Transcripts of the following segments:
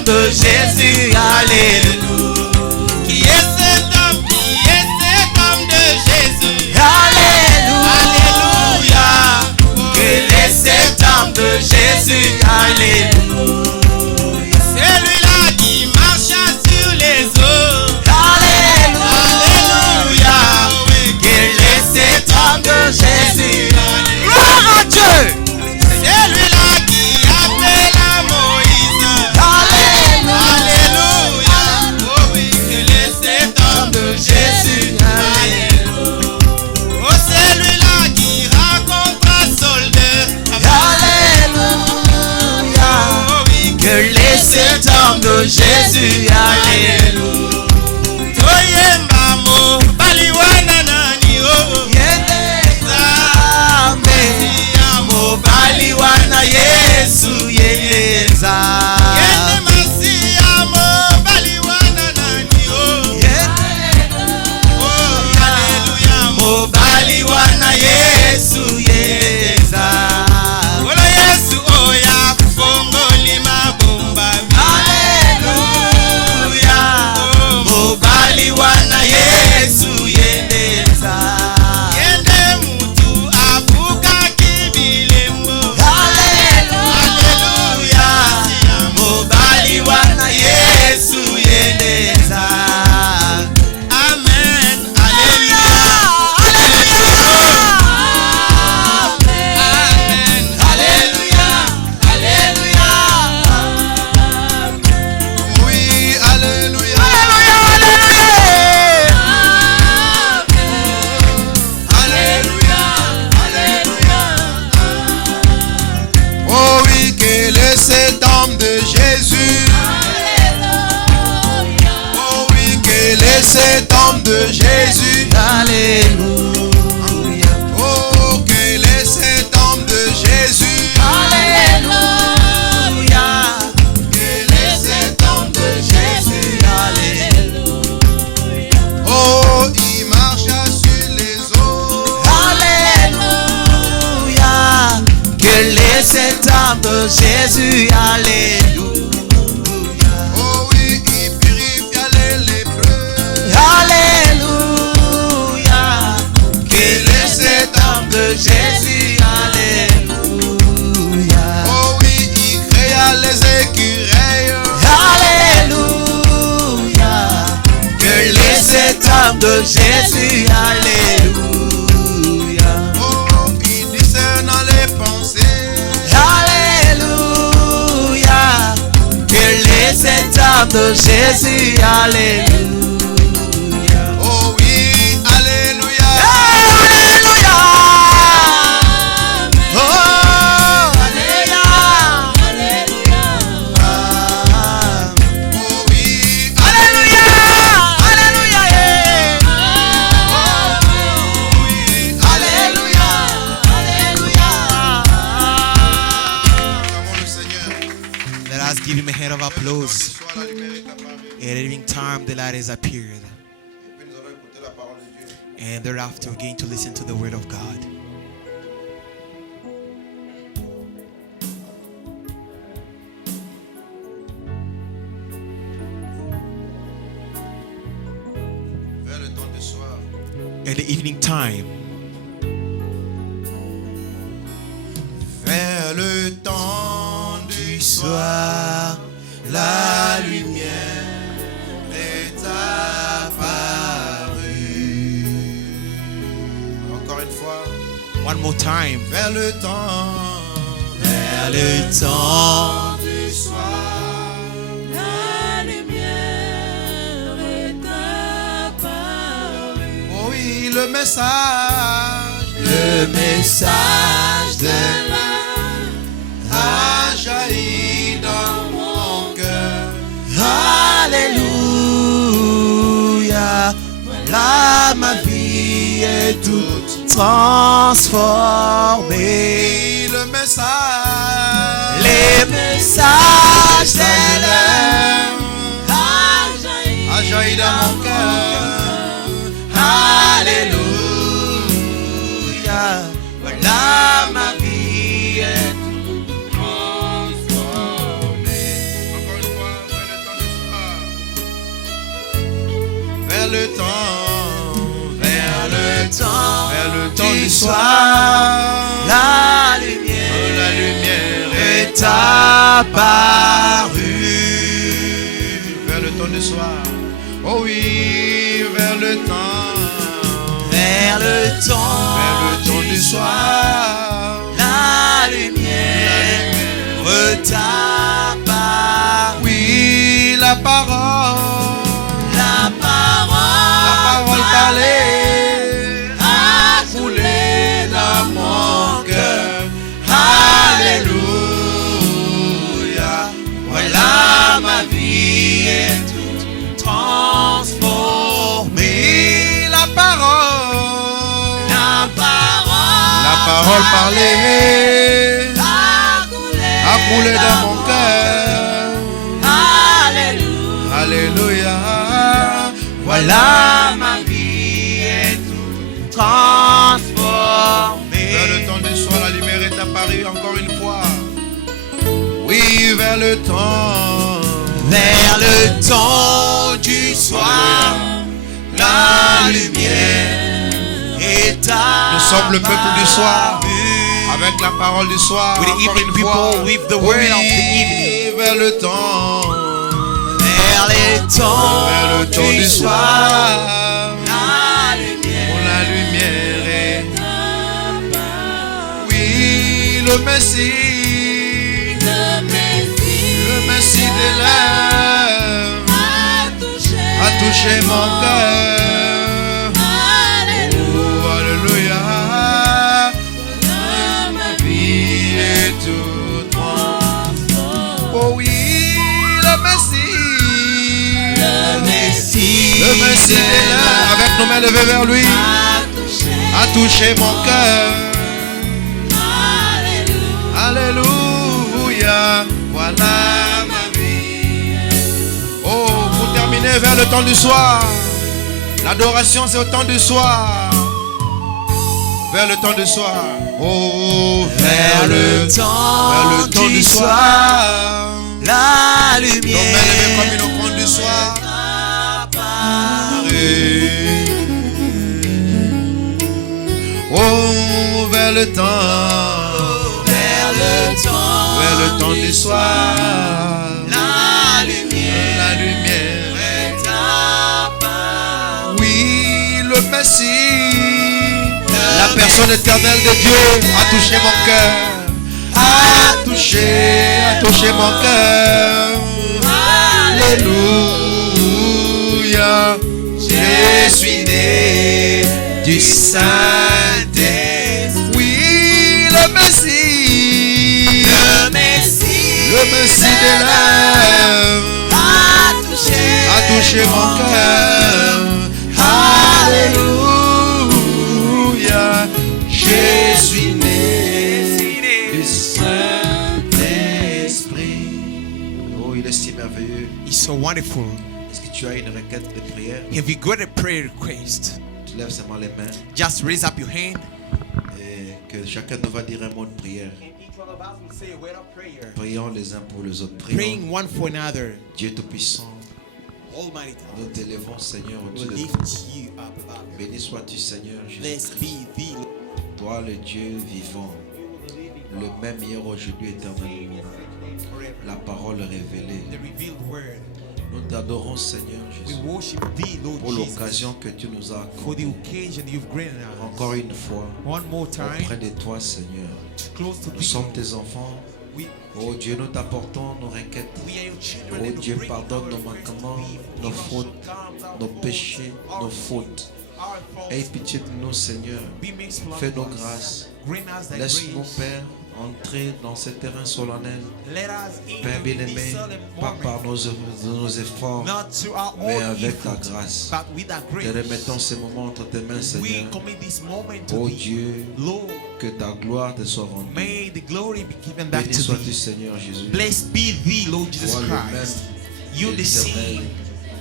homme de Jésus, alléluia. Qui est cet homme de Jésus? Alléluia. Quel est cet homme de Jésus, alléluia. Celui-là qui marche sur les eaux. Alléluia. Quel est cet homme de Jésus, gloire à Dieu. Celui-là qui appelle à Moïse. Alléluia. Oh oui, quel est cet homme de Jésus? Alléluia. Oh, celui-là qui rencontre Soldeur. Alléluia. Oh oui, Quel est cet homme de Jésus, alléluia. Toyemba mo baliwana nani oh. Mobali wana Yesu yeza. Yende masia mo baliwana nani oh. Oh, hallelujah. Mobali wana Yesu yeza. Ola Yesu oya fongoli mabomba. Haleluya. Mobali wana Yesu yeza. Yende mutu avuka kibilembo. Haleluya. Mobali wana Yesu yeza. Amen. Hallelujah. Amen. Oui, alléluia. Oh oui, quel est cet homme de Jésus? Oh oui, quel est cet homme de Jésus? Alléluia. Oh, quel est cet homme de Jésus? Alléluia. Quel est cet homme de Jésus? Alléluia. Oh, il marche sur les eaux. Alléluia. Quel est cet homme de Jésus? Alléluia. Oh oui, il purifie les lépreux. Alléluia. Quel est cet homme de Jésus? Alléluia. Oh oui, il créa les écureuils. Alléluia. Quel est cet homme de Jésus? Alléluia. Oh, il discerne les pensées. Alléluia. Quel est cet homme de Jésus? Alléluia. Oh oui, alléluia. Alléluia. Oh, alléluia. Oh oui, Alléluia. Alléluia. oui, Alléluia. Alléluia. acclamons le Seigneur. Let us give him a hand of applause. Ce soir, la lumière est apparue. A living time, the light has appeared. Et puis nous avons écouté la parole de Dieu. And thereafter, we're going to listen to the word of God. Vers le temps du soir, At the evening time, vers le temps du Soir, la lumière est apparue. Encore une fois, one more time, vers le temps vers le temps. du soir. La lumière est apparue. Oh oui, le message Le message de a jailli dans mon cœur. Alléluia. Voilà, ma vie est toute transformée. Oui, le message, Les messages de l'heure a jailli dans mon cœur. Alléluia. Voilà, ma vie est Encore une fois, le temps, vers le temps du du soir, soir, la lumière est apparue. vers le temps du soir. Oh oui, vers le temps du soir, la lumière t'apparut. oui, la parole parlée a coulé dans mon cœur. Alléluia, voilà ma vie est toute transformée. la parole parlée a a coulé dans mon cœur. Alléluia, Alléluia, voilà ma vie est toute transformée. vers le temps du soir, la lumière est apparue encore une fois. Oui, vers le temps du soir, la lumière est apparue. Nous sommes le peuple du soir, avec la parole du soir. With the encore evening une people, fois. with the word of the Oui, vers le temps Vers le temps du soir, la où la lumière est. Oui, le Messie de l'âme a touché mon cœur. Oh, alléluia, ma vie est toute transformée. Oh oui, le Messie de l'âme, avec nos mains levées vers lui, a touché mon cœur. Alléluia, voilà ma vie. Oh, pour terminer, vers le temps du soir. L'adoration, c'est au temps du soir. Vers le temps du soir. Oh, vers le temps du soir. la Nos mains levées lumière comme une offrande du soir. Oh, vers le temps du soir, la lumière est apparue. oui, le Messie, la personne éternelle de Dieu a touché mon cœur, a touché mon cœur. Alléluia, je suis né du Saint-Esprit. Oui, le Messie, le Messie de l'âme a touché mon cœur. Alléluia, je suis né du Saint-Esprit. Oh, il est si merveilleux. It's so wonderful. Est-ce que tu as une requête de prière? Have you got a prayer request? Tu lèves seulement les mains Just raise up your hand. et que chacun nous va dire un mot de prière. And each one of us will say a word of prayer. Prions les uns pour les autres. Prions. Praying one for another. Dieu Tout-Puissant, Almighty nous God, t'élèvons, Seigneur, will au-dessus de lift you up above. béni sois-tu, Seigneur Blessed Jésus. be thee, Toi, le Dieu vivant, le même hier, aujourd'hui, éternellement. La parole révélée. the revealed word. Nous t'adorons, Seigneur We Jésus, worship thee, Lord pour Jesus, l'occasion que tu nous as for the accordée. occasion you've granted us. Encore une fois, One more auprès time, de toi, Seigneur. close to Nous thee. sommes tes enfants. We Oh Dieu, nous t'apportons nos requêtes. are your children. Oh and Dieu, bring pardonne our nos requests to manquements, thee. nos Forgive us fautes, our crimes, nos our péchés, our nos fautes. our faults. Aie pitié de nous, Seigneur. Be merciful Fais-nous unto us. grâce. Grant us thy Laisse-nous, grace. Père, entrer dans ce terrain solennel. Let us in Père this bien-aimé, solemn pas moment, par nos efforts, not to our mais own avec ta effort, grâce. but with thy Te grace. remettons ces moments entre tes mains, We Seigneur. commit this moment to Oh thee. Dieu, Lord, que ta gloire te soit rendue. may the glory be given back Béni to sois-tu, thee. Seigneur Jésus. Blessed be thee, Lord Jesus Toi le Christ. même, You the l'Éternel, same,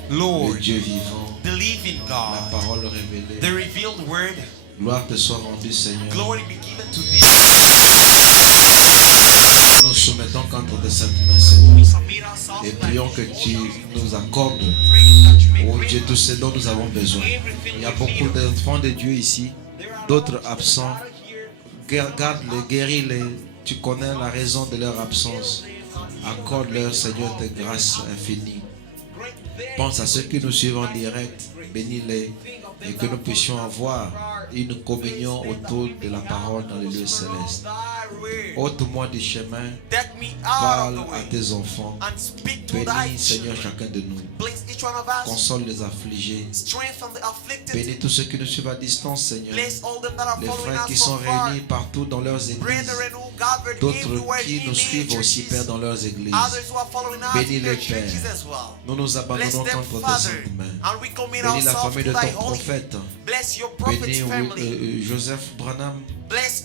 le Lord, Dieu vivant, the living la God, parole révélée. the revealed word. Gloire te soit rendue, Seigneur. Glory be given to thee. Nous nous soumettons contre tes saintes mains, Seigneur. Et prions que tu nous accordes, oh Dieu, tout ce dont nous avons besoin. Il y a beaucoup d'enfants de Dieu ici, d'autres absents. Garde-les, guéris-les. Tu connais la raison de leur absence. Accorde-leur, Seigneur, tes grâces infinies. Pense à ceux qui nous suivent en direct. Bénis-les et que nous puissions avoir une communion autour de la parole dans les lieux célestes. Ôte-moi du chemin, parle à tes enfants. Bénis, Seigneur, chacun de nous. Console les affligés. Bénis tous ceux qui nous suivent à distance, Seigneur. Les frères qui sont réunis partout dans leurs églises. D'autres qui nous suivent aussi, Père, dans leurs églises. Bénis-les, Père. Nous nous abandonnons contre tes saintes mains. Bénis la famille de ton prophète. Bénis Joseph Branham. Bénis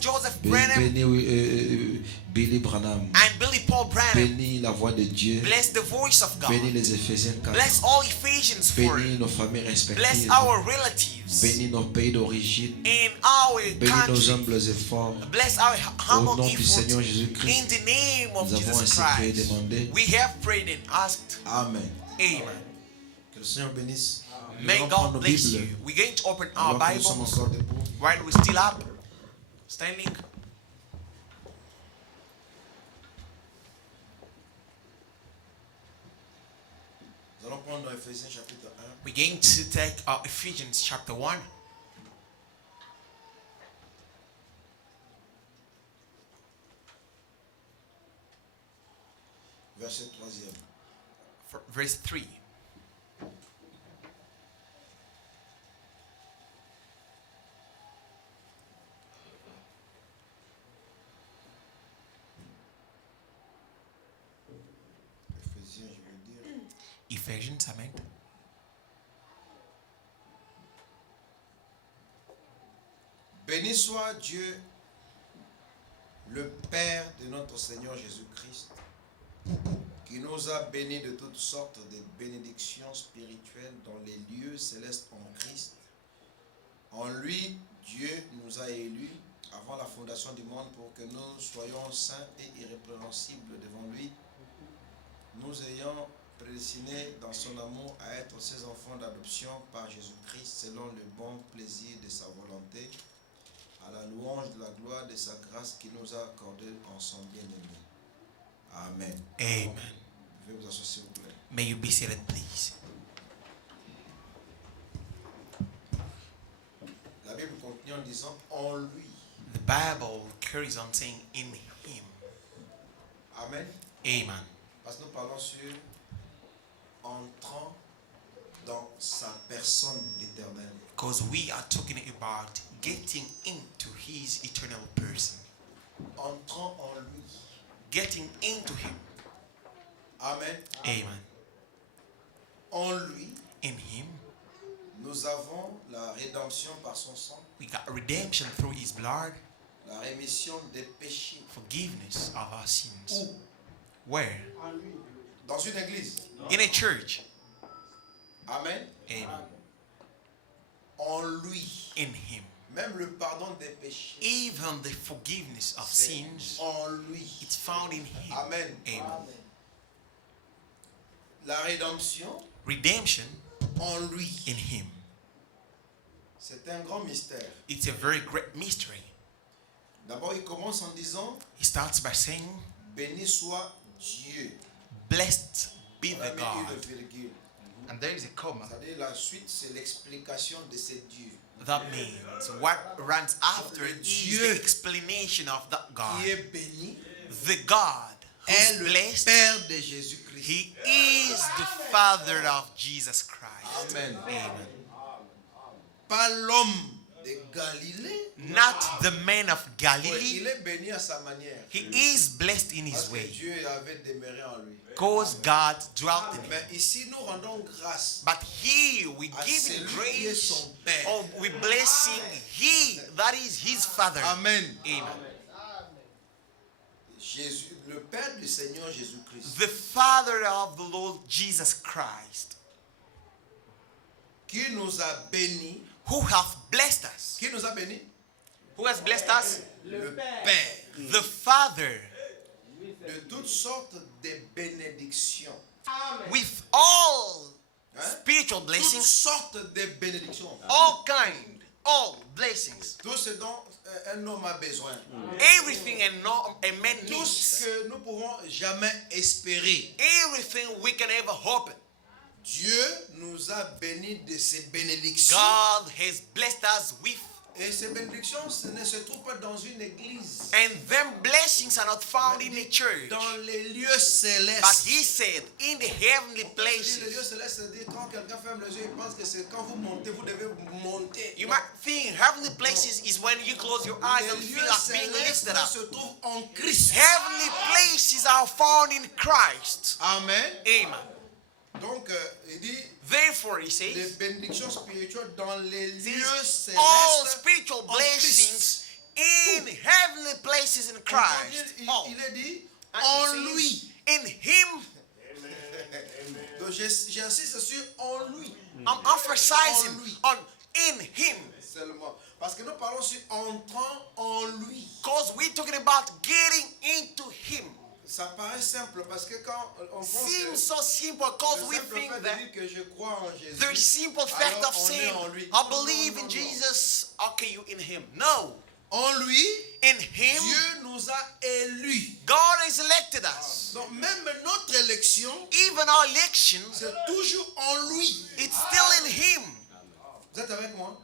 Billy Branham. And Billy Paul Branham. Bénis la voix de Dieu. Bless the voice of God. Bénis les Éphésiens 4. Bless all Ephesians 4. Bénis nos familles Bless respectives. our relatives. Bénis nos pays d'origine. In our Bénis nos country. humbles efforts. Bless our Au humble nom du efforts. Seigneur Jésus-Christ, In the name of nous avons Jesus ainsi prié et Christ. demandé. We have prayed and asked. Amen. Amen. Que le Seigneur bénisse. Nous May allons prendre God nos bless Bibles. you. We're going to open our Alors que nous sommes Bibles encore debout. while we're still up, standing. Nous allons prendre dans Éphésiens chapitre 1. We're going to take Ephesians chapter 1. Verset 3e. Verse 3. Éphésiens, je veux dire. Ephesians, amen. Béni soit Dieu, le Père de notre Seigneur Jésus-Christ, qui nous a bénis de toutes sortes de bénédictions spirituelles dans les lieux célestes en Christ. En lui, Dieu nous a élus avant la fondation du monde pour que nous soyons saints et irrépréhensibles devant lui, nous ayant prédestinés dans son amour à être ses enfants d'adoption par Jésus-Christ selon le bon plaisir de sa volonté, à la louange de la gloire de sa grâce qui nous a accordé en son bien-aimé. Amen. Amen. Je vais vous asseoir s'il vous plaît. May you be seated, please. La Bible continue en disant en lui. The Bible carries on saying in him. Amen. Amen. Parce que nous parlons sur entrant dans sa personne éternelle. Because we are talking about getting into his eternal person. Entrant en lui. Getting into him. Amen. Amen. En lui, In him, nous avons la rédemption par son sang, we got redemption through his blood, la rémission des péchés. forgiveness of our sins. Où? Where? Dans une église. In a church. Amen. Amen. En lui. In him. Même le pardon des péchés. Even the forgiveness of C'est sins, en lui. it's found in him. Amen. Amen. La rédemption Redemption en lui. in him. C'est un grand mystère. It's a very great mystery. D'abord, il commence en disant He starts by saying, béni soit Dieu. blessed be On a the mis God. une virgule. And there is a comma. C'est-à-dire la suite, c'est l'explication de ce Dieu That means what runs after is Dieu the explanation of that God. qui est béni The God est who's le blessed. Père de Jésus-Christ. He is the Father of Jesus Christ. Amen. Amen. Pas l'homme de Galilée. Not the man of Oui, Galilee. il est béni à sa manière. He is blessed in Parce his que way. Dieu avait demeuré en lui. Because God dwelt in him. Mais ici, nous rendons grâce But here we à give him celui qui est grace. son Père. Oh, we blessing he that is his Father. Amen. Amen. Jésus, le Père du Seigneur Jésus-Christ, The Father of the Lord Jesus Christ, qui nous a bénis. who hath blessed us. Qui nous a bénis? Who has blessed us? Le Père. The Father. de toutes sortes de bénédictions. with all Hein? spiritual Toutes blessings, sortes de bénédictions. all blessings, Tout ce dont un homme a besoin. everything a man Tout needs, ce que nous pourrons jamais espérer. everything we can ever hope. Dieu nous a bénis de ces bénédictions. God has blessed us with, Et ces bénédictions ne se trouvent pas dans une église. and them blessings are not found in the church. Dans les lieux But célestes. he said, in the heavenly Les lieux places. célestes, c'est-à-dire quand quelqu'un ferme les yeux, il pense que c'est quand vous montez, vous devez monter. You might think heavenly places is when you close your eyes Les and lieux feel like being célestes lifted up. se trouvent en Christ. Heavenly places are found in Christ. Amen. Amen. Donc, il dit Therefore, he les says, bénédictions spirituelles dans les lieux all célestes. spiritual en blessings in heavenly places in Christ. All. Il est dit And en he says, lui. in him. Donc, j'insiste sur en lui I'm emphasizing En lui. on in him. seulement. Parce que nous parlons sur entrant en lui. Because we're talking about getting into him. Ça paraît simple parce que quand on pense Seems que so simple because le we simple think fait de that dire que je crois en Jésus, the simple fact alors of on est saying, en lui. I Non, believe non, in non, Jesus, okay, you in him. No. en lui, In him, Dieu nous a élus. God has elected us. Donc même notre élection, Even our elections, c'est toujours en lui. it's still in him. Vous êtes avec moi?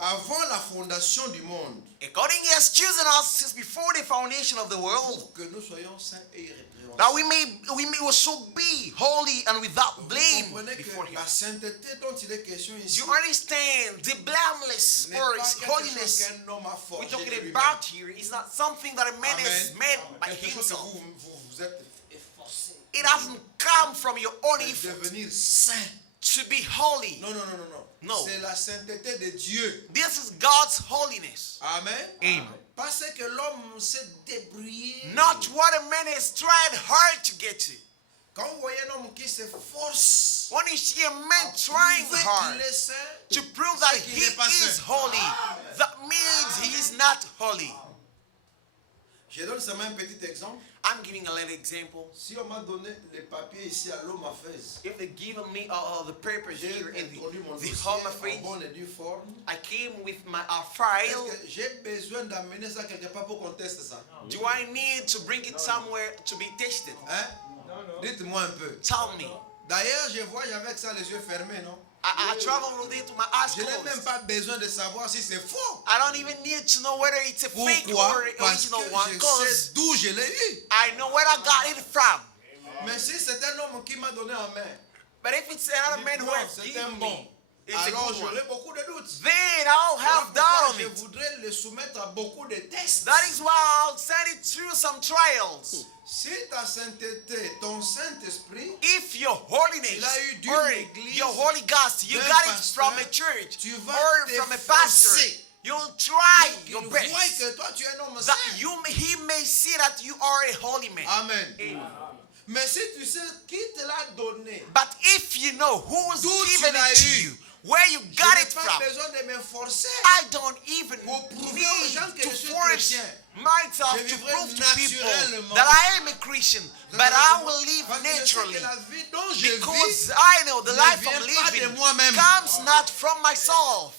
Avant la fondation du monde, According he has chosen us since before the foundation of the world, pour que nous soyons saints et irrépréhensibles. that we may also be holy and without Vous blame comprenez before que him. la sainteté dont il est question ici You understand the blameless n'est or pas quelque chose holiness qu'un homme a we're forgé talking de lui-même. about here is not something that a man has Amen. made by Quelque chose que himself. vous êtes efforcé It doesn't come from your own de effort devenir saint. to be holy. Non, non, non, non, non. No. C'est la sainteté de Dieu. This is God's holiness. Amen. Amen. Parce que l'homme s'est débrouillé. Not what a man has tried hard to get to. Quand vous voyez un homme qui s'efforce When you see a man à trying prouver hard qu'il est saint, to prove that c'est qu'il he n'est pas is saint. holy, that means he is not holy. Je donne seulement un petit exemple. I'm giving a little example. Si on m'a donné les papiers ici à l'homme à fès, If they given me the papers j'ai here in introduit mon the dossier home en affairs, bonne et due forme. I came with my Est-ce file. que j'ai besoin d'amener ça quelque part pour qu'on teste ça? Do I need to bring it somewhere to be tested? Hein? Dites-moi un peu. Tell me. D'ailleurs, je voyage avec ça les yeux fermés, non? I travel with it with my eyes Je n'ai même closed. pas besoin de savoir si c'est faux. I don't even need to know whether it's a fake Pourquoi? or Parce que original one, je because sais d'où je l'ai eu. I know where I got it from. Mais si c'est un homme qui m'a donné en main, But if it's another man who has c'est un given bon. me, it's a Alors good one. j'aurai beaucoup de doutes. Then I'll have doubt on Je it. voudrais le soumettre à beaucoup de tests. That is why I'll send it through some trials. Si ta sainteté, ton Saint-Esprit, If your holiness Il a eu d'une or église, your Holy Ghost, you d'un got it pasteur, from a church tu vas or from a pastor, t'efforcer. you'll try il your voit best que toi tu es un homme that saint. he may see that you are a holy man. Amen. Mais si tu sais qui te l'a donné, But if you know who's D'où tu given l'as it to eu. you, where you je got n'ai it pas from, besoin de m'efforcer. I don't even Pour prouver need aux gens que to je suis force chrétien. myself Je to vivrai prove to people naturellement. that I am a Christian, but I will live Parce que je sais naturally. que la vie dont je Because vis I know the ne life vient I'm pas de living moi-même. comes not from myself.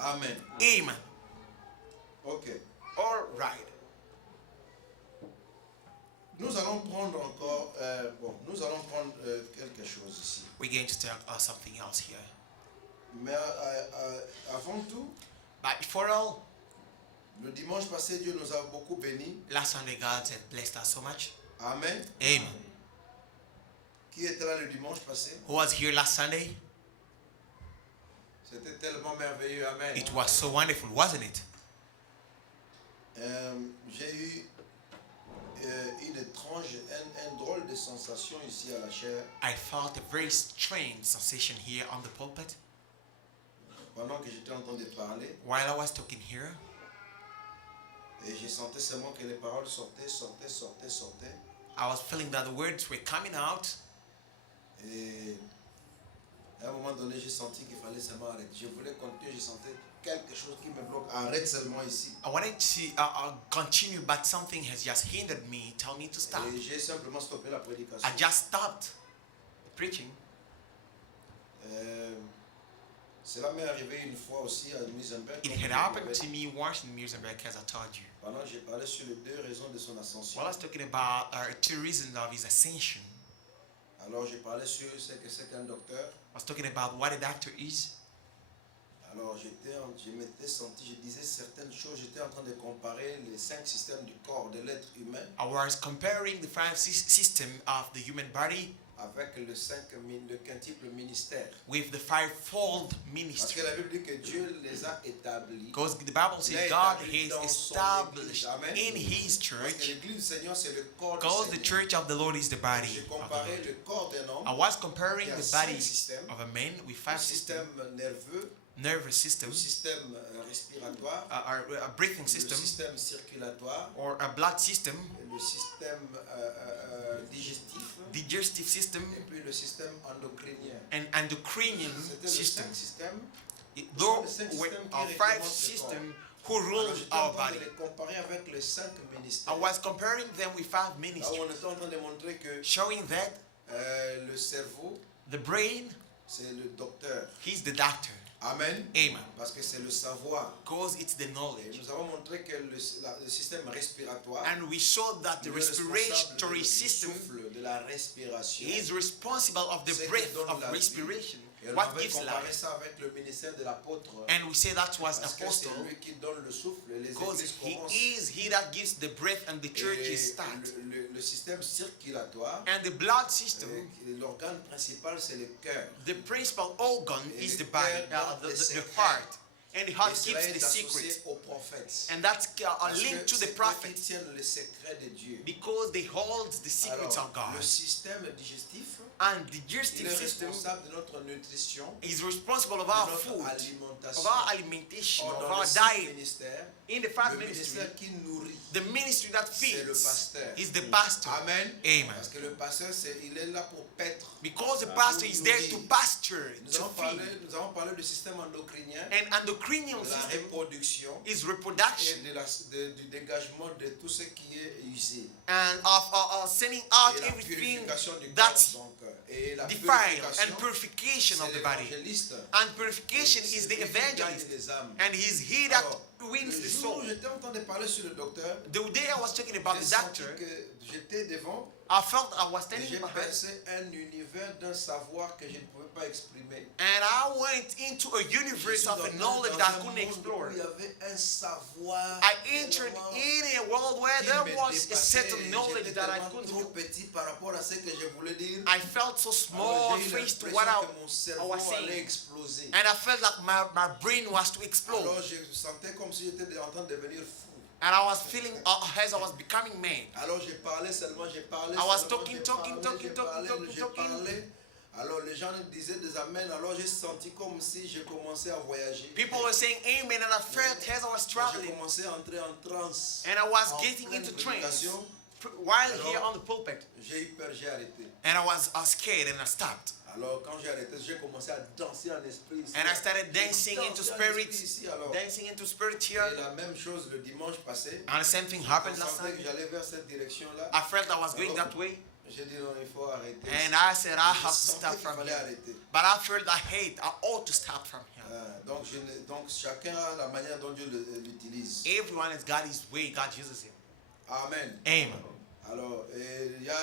Amen. Amen. Ok. All right. Nous allons prendre encore, nous allons prendre quelque chose ici. We're going to talk about something else here. Mais avant tout, But before all, le dimanche passé, Dieu nous a beaucoup bénis. last Sunday God had blessed us so much. Amen. Amen. Qui était là le dimanche passé? Who was here last Sunday? C'était tellement merveilleux. Amen. It was so wonderful, wasn't it? J'ai eu une étrange, un drôle de sensation ici à la chair I felt a very strange sensation here on the pulpit pendant que j'étais en train de parler while I was talking here. et je sentais seulement que les paroles sortaient. I was feeling that the words were coming out, Et À un moment donné, j'ai senti qu'il fallait seulement arrêter. Je voulais continuer, je sentais quelque chose qui me bloque. Arrête seulement ici. I wanted to continue, but something has just hindered me, tell me to stop. Et j'ai simplement stoppé la prédication. I just stopped preaching. Cela m'est arrivé une fois aussi à Muizenberg. It had happened to me once in Muizenberg, as I told you. Pendant que j'ai parlé sur les deux raisons de son ascension. While I was talking about 2 reasons of his ascension, Alors j'ai parlé sur ce que c'est qu'un docteur. I was talking about what a doctor is. Alors je m'étais senti, je disais certaines choses, j'étais en train de comparer les 5 systèmes du corps de l'être humain I was comparing the 5 system of the human body avec le quintuple ministère. with the 5-fold Parce ministry. que la Bible dit que Dieu les a établis. Because the Bible says God has established in His Parce que church. l'église du Seigneur c'est le corps du Because the Seigneur. church of the Lord is the body J'ai of the comparé Lord. le corps d'un homme, I was comparing il y a the 5 body systèmes, of a man with le 5 systems: système nerveux, nervous le system, système respiratoire, a breathing le system, système circulatoire, or a blood system, le système digestif digestive system, et puis le système endocrinien. and endocrinian C'était le system. 5 systèmes. Those are 5 systems who rule Alors j'étais en our train body. de les comparer avec les 5 I ministères. was comparing them with 5 Là où ministries, on était en train de montrer que showing that le cerveau, the brain, c'est le docteur. he's the doctor. Amen. Amen. Parce que c'est le savoir. Because it's the Et knowledge. nous avons montré que le système respiratoire And we showed that the il est responsable respiratory du system souffle, de la respiration. is responsible of the C'est qui breath donne of la vie. respiration, Et on what avait gives comparé life. ça avec le ministère de l'apôtre. And we say that was Parce que apostle, c'est lui qui donne le souffle. Les because églises he commencent. is he that gives the breath and the church Et is start. le système circulatoire, And the blood system, l'organe principal c'est le cœur. the principal organ Et is le the body, cœur garde the les secrets. heart. And the Et heart cela keeps est the associé secret. aux prophètes. And that's Parce linked que to c'est the eux qui prophets, tiennent les secrets de Dieu. because they hold the secrets Alors, of God. le système digestif, And il digestive est system responsable de notre nutrition, is responsible of de our notre food, of alimentation. our alimentation, Or, of dans our le cinq diet. ministères, In the 5 le ministry, ministère qui nourrit, the ministry that c'est le feeds pasteur. is the pastor. Amen. Amen. Parce que le pasteur, il est là pour paître. Because the pastor is there to pasture, to feed. Nous avons parlé du système endocrinien, And endocrinial de la system reproduction is et reproduction du dégagement de tout ce qui est usé. and of sending out Et la everything purification du corps. that's Donc, et la defiled purification, and purification c'est of the body. l'évangéliste. And purification C'est is lui the qui gagne evangelist. les âmes. And he's he that Alors, wins le the jour soul. où j'étais en train de parler sur le docteur, The day I was talking about j'ai the senti doctor, que j'étais devant I felt I was et standing j'ai behind, percé un univers d'un savoir que je ne pouvais pas exprimer. and I went into a Je universe suis of entré a knowledge dans that I un couldn't monde explore. où il y avait un savoir I entered tellement in a world where qui there me was a dépassait. certain knowledge J'étais that I tellement couldn't. trop petit par rapport à ce que je voulais dire. I felt so small Alors, j'ai eu faced to l'impression what que mon I cerveau was saying. allait exploser. And I felt like my brain was to explode. Alors je sentais comme si j'étais en train de devenir fou. And I was feeling as I was becoming mad. Alors je parlais seulement, je parlais. I was seulement, talking, je talking, parlais, talking, je talking. parlais. Alors les gens disaient des amens. Alors j'ai senti comme si je commençais à voyager. People were saying amen, and I felt as I was J'ai traveling, commencé à entrer en transe. and I was En getting pleine into trance prédication, while Alors, here on the pulpit. J'ai eu peur, j'ai arrêté. And I was scared, and I stopped. Alors quand j'ai arrêté, j'ai commencé à danser en esprit ici. And I started dancing J'ai into dansé en spirit, esprit ici, alors. dancing into spirit Et here. la même chose le dimanche passé. And the same thing Je happened last sentais que Sunday. j'allais vers cette direction-là. I felt I was going that way, J'ai dit non, il faut arrêter. and I said I Je have to sentais stop qu'il from fallait here. arrêter. But I felt I ought to stop from here. Donc chacun a la manière dont Dieu l'utilise. Everyone has got his way. God uses him. Amen. Amen. Alors, il y a,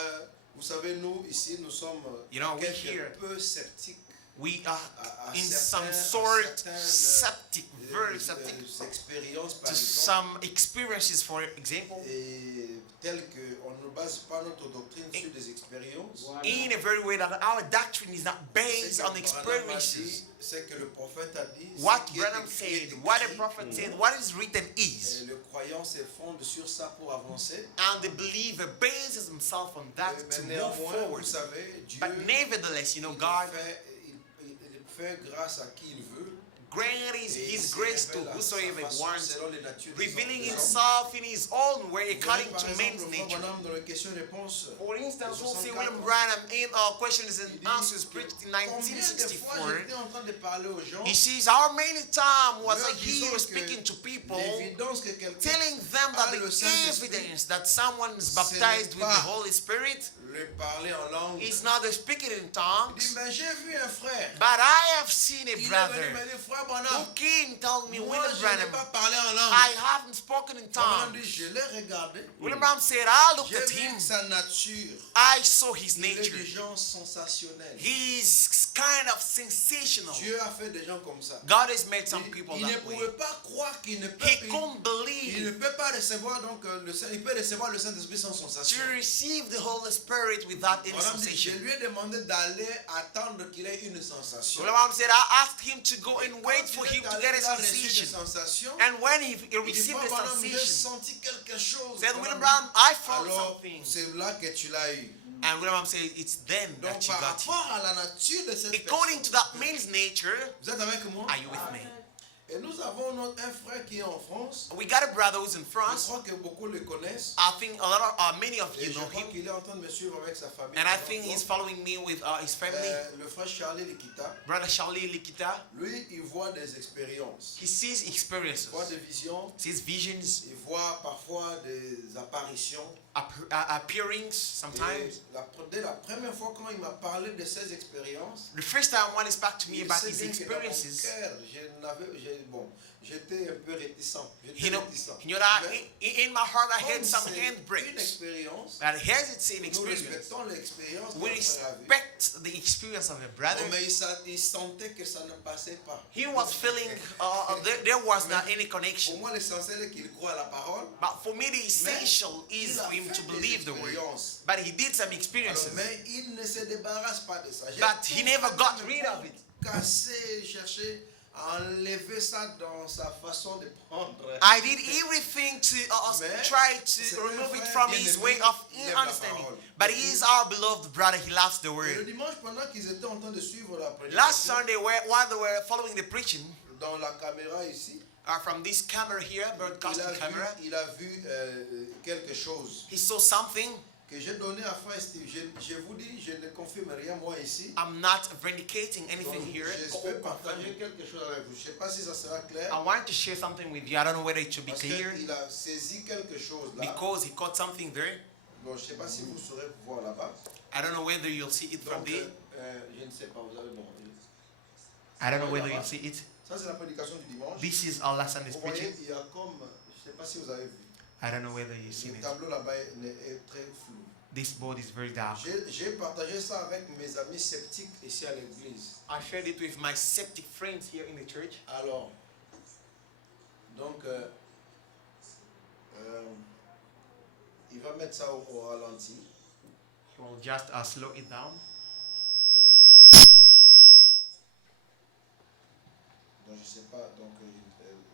vous savez, nous ici, nous sommes You know, we quelque here- peu sceptiques. We are À in certains- some à sort certaines, septic, very septic expériences, par to exemple, some experiences, for example, et telles qu'on ne base pas notre doctrine sur des expériences. in a very way that our doctrine is not based Ce on que Branham a experiences. dit, ce que le prophète a dit, ce What qui est Branham écrit, said, what the écrit. prophet said, what is written is, Et le croyant se fonde sur ça pour avancer. and the believer bases himself on that Mais to move néanmoins, forward. vous savez, Dieu, But nevertheless, you know, il God fait grâce à qui il veut. grants Et His grace to révèle à sa whosoever façon, wants, selon les natures des revealing hommes. himself in his own way according Par to exemple, man's Frère nature. Branham, dans les questions-réponses, For instance, we'll see 64, William Branham in questions and il dit answers preached in combien de fois 1964. j'étais en train de parler aux gens, He says, how many times was I leur disant here que speaking to people, l'évidence que quelqu'un telling them a that le the Saint-Esprit, evidence that someone is ce baptized n'est with the pas Holy Spirit le parler en langue. is not the speaking in Il dit, tongues, ben, j'ai vu un frère. but I have seen a Il est venu brother me dire, Frère who Branham, came tell me, moi William je n'ai Branham, pas parlé en langue. I haven't spoken in Branham dit, tongues. je l'ai regardé. William Branham said, I looked J'ai at vu him, sa nature. I saw his Il est nature. des gens sensationnels. He's kind of sensational. Dieu a fait des gens comme ça. God has made some people Il ne that way. pouvait pas croire qu'il ne peut He pas. couldn't Il ne believe peut pas recevoir donc le Saint. Il peut recevoir le Saint-Esprit sans sensation. to receive the Holy Spirit without any Branham dit, je sensation. lui ai demandé d'aller attendre qu'il ait une sensation. William Branham said, I asked him to go and wait for Quand him il to est get allé, a il a reçu des sensation. sensations. And when he Il dit, received Frère the Branham, j'ai sensation, senti quelque chose. said, Branham William dit, Branham, I found alors, something. c'est là que tu l'as eu. And William Branham said, it's then Donc, that you par got it. rapport à la nature de cette According personne, to that man's nature, vous êtes avec moi? are you with me? Et nous avons un frère qui est en France. We got a brother who's in Je France. crois que beaucoup le connaissent. I think many of Et you je know crois him. qu'il est en train de me suivre avec sa famille. And I think he's following me with his family. Le frère Charlie Likita, Brother Charlie Likita, lui, il voit des expériences. he sees Il experiences, voit des visions. sees visions, Il voit parfois des apparitions. appearings sometimes. Et dès la première fois quand il m'a parlé de ses expériences, The first time when he spoke to me il about sait his bien que dans mon experiences, cœur, j'étais un peu réticent. you know that in my heart I had Comme some c'est une handbrakes. expérience, But here's it's an nous experience. respectons l'expérience de We notre frère. respect the experience of a brother. Mais il sentait que ça ne passait pas. He was feeling there was not any Pour connection. moi, l'essentiel est qu'il croit à la parole. But for me, the essential is Il a for him fait to des believe the word. expériences. But he did some Alors, experiences. mais il ne se débarrasse pas de ça. J'ai But he tout never fait got pour rid of it. casser, chercher à enlever ça dans sa façon de prendre. I did everything to Mais try c'est to un remove it frère from bien his aimé, way of il aime la understanding. parole. But he is our beloved brother. He loves the Et le word. dimanche, pendant qu'ils étaient en train de suivre la Last prédication, Sunday, while they were following the preaching dans la caméra ici, from this camera here, broadcasting camera, il a vu quelque chose he saw something. que j'ai donné à Frère Steve. Je vous dis, je ne confirme rien moi ici. I'm not vindicating Donc, anything here. je peux partager quelque chose avec vous. Je ne sais pas si ça sera clair. I want to share something with you. I don't know whether it should be Parce clear qu'il a saisi quelque chose là. because he caught something there. Bon, je ne sais pas si vous saurez voir là-bas. I don't know whether you'll see it from Donc, there. je ne sais pas. Vous avez bon. I don't know whether you'll see it. Ça, c'est la prédication du dimanche. This is our last Sunday's Vous voyez, preaching. il y a comme, je ne sais pas si vous avez vu. I don't know whether you've seen Le it. tableau là-bas est très flou. This board is very dark. J'ai partagé ça avec mes amis sceptiques ici à l'église. I shared it with my septic friends here in the church. Alors, donc, il va mettre ça au ralenti. He will just slow it down. Vous allez voir un peu. Donc, je sais pas. Donc,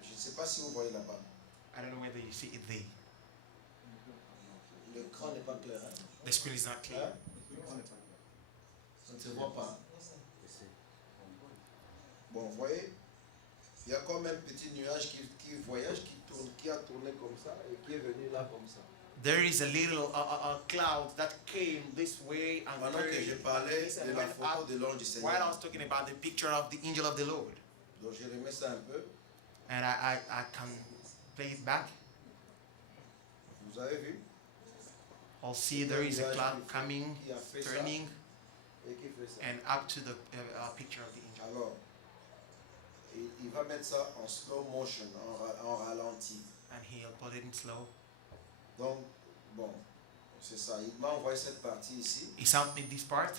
je ne sais pas si vous voyez là-bas. I don't know whether you see it there. L'écran n'est pas clair. Hein? The screen is not clear. Ça ne se voit pas. Bon, vous voyez, il y a comme un petit nuage qui voyage, qui tourne, qui a tourné comme ça et qui est venu là comme ça. There is a little cloud that came this way and Pendant que je parlais de la photo de l'ange du while I Seigneur. was talking about the picture of the angel of the Lord. Donc, je remets ça un peu. And I can play it back. Vous avez vu? I'll see there is a cloud coming, Qui a fait ça turning, et qui fait ça. and up to the picture of the angel. Alors, il va mettre ça en slow motion, en ralenti. And he'll put it in slow. Donc, bon, c'est ça. Il m'a envoyé cette partie ici. He sent me this part.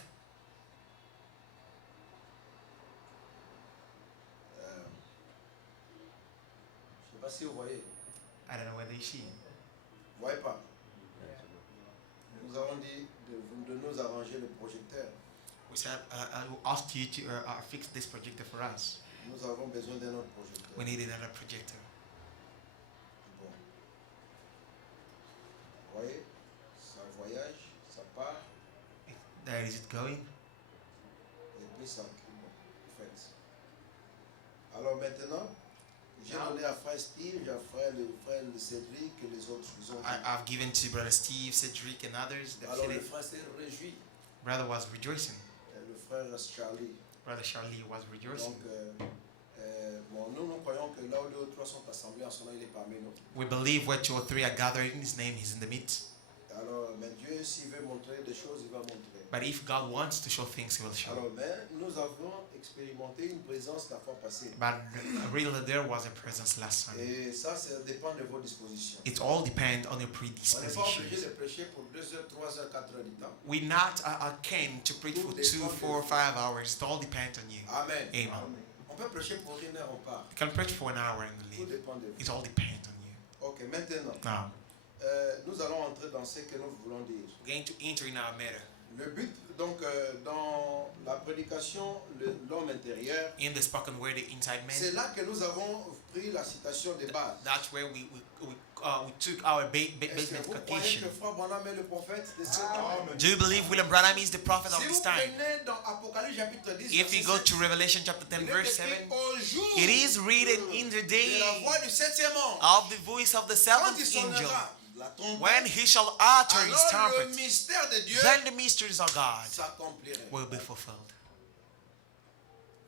Je ne sais pas si vous voyez. I don't know whether you see. Vous ne voyez pas? Nous avons dit de nous arranger le projecteur. We said, I will ask you to fix this projector for us. Nous avons besoin d'un autre projecteur. We need another projector. Bon. Vous voyez? Ça voyage, ça part, There is it going. et puis ça. Bon, en fait. Alors maintenant, J'ai donné à frère Steve, à frère Cédric et les autres. Ils ont I've given to Brother Steve, Cedric, and others. That Alors fit le it. frère Steve réjouit. Brother was rejoicing. Le frère Charlie. Brother Charlie was rejoicing. Donc, bon, nous croyons que là où 2 ou 3 sont assemblés en son nom, il est parmi nous. We believe where 2 or 3 are gathered in His name, He's in the midst. Alors, mais Dieu, s'il veut montrer des choses, il va montrer. But if God wants to show things, He will show. Alors, mais nous avons expérimenté une présence la fois passée. But really, there was a presence last time. Et ça dépend de vos dispositions. It all depends on your On n'est pas predisposition. obligé de prêcher pour 2 heures, 3 heures, 4 heures du temps. We not came to preach for 2, 4, 5 hours. It all depends on you. Amen. Amen. On peut prêcher pour 1 heure, on part. You can preach for an hour and Tout leave. dépend de vous. It all depends on you. Ok, maintenant, Now, nous allons entrer dans ce que nous voulons dire. we're going to enter in our matter. Le but, donc, dans la prédication, l'homme intérieur, In the spoken word, the inside c'est man. là que nous avons pris la citation de base. That's where we took our Est-ce que basement vous croyez quotation. que Frère Branham est le prophète de ce temps? Do you believe William Branham is the prophet of Si this vous time? prenez dans Apocalypse chapitre 10, If you verset go 7, to Revelation chapter 10, il est verse écrit 7, au jour it is written in the de day la voix du 7e ange, of the voice of the quand il seventh angel, sonnera la trompette, when he shall utter his alors le trumpet, mystère de Dieu then the mysteries of God s'accomplirait. will be fulfilled.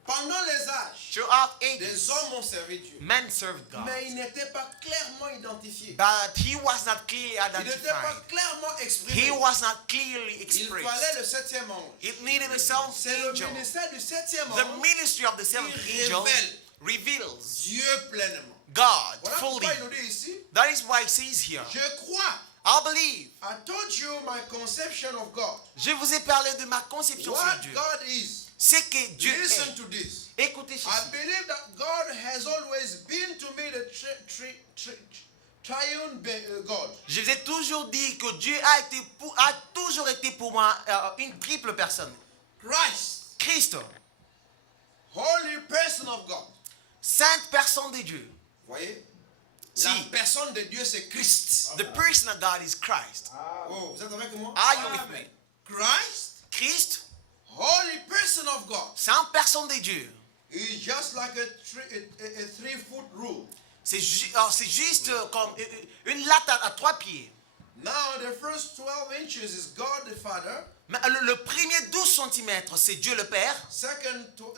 Pendant les âges, Throughout des ages, hommes ont servi Dieu, men served God, mais ils n'étaient pas clairement identifiés. but he was not clearly Ils n'étaient pas identified. clairement He exprimés. was not clearly Il expressed. fallait le 7e ange. It needed a seventh C'est le angel. ministère du 7e The ange, ministry of the seventh Il angel révèle reveals Dieu pleinement. God Voilà fully. pourquoi il nous dit ici, That is why it says here, je crois. I believe. I told you my conception of God. Je vous ai parlé de ma conception sur What Dieu. God is. C'est que Dieu Listen est. to this. Écoutez I ceci. believe that God has always been to me the triune God. Je vous ai toujours dit que Dieu a toujours été pour moi une triple personne. Christ, Christ, holy person of God. sainte personne de Dieu. Voyez? Si. La personne de Dieu, c'est Christ. The person of God is Christ. Oh, vous êtes avec moi? Are you with me? Christ, Christ, holy person of God, sainte personne de Dieu. is just like a 3-foot rule. C'est juste comme une latte à 3 pieds. Now, the first 12 inches is God the Father. Mais le premier 12 cm, c'est Dieu le Père. Second 12